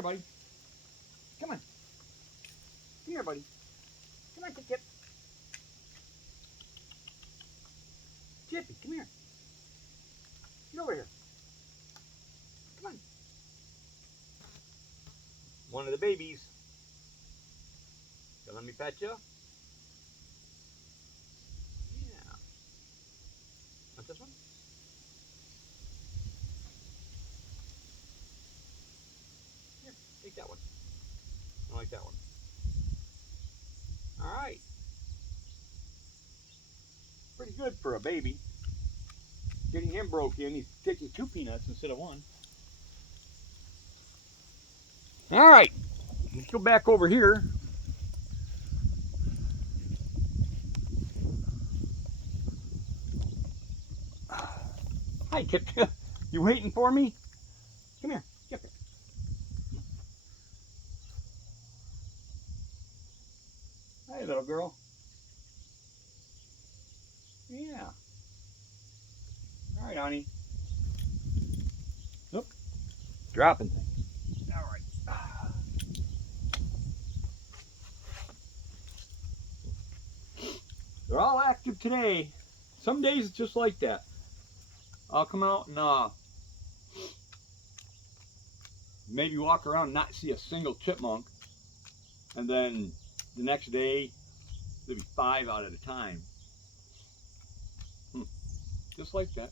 here, buddy. Come on. Come here, buddy. Come on, Kip. Chippy, come here. Get over here. Come on. One of the babies. So let me pet you. Yeah. Want this one? Here, take that one. I like that one. All right. Pretty good for a baby. Getting him broke in, he's taking 2 peanuts instead of 1. All right, let's go back over here. Hi, Kip. You waiting for me? Come here, Kip. Hi, little girl. Yeah. All right, honey. Nope. Dropping things. All right. They're all active today. Some days it's just like that. I'll come out and maybe walk around and not see a single chipmunk. And then the next day, there'll be 5 out at a time. Just like that.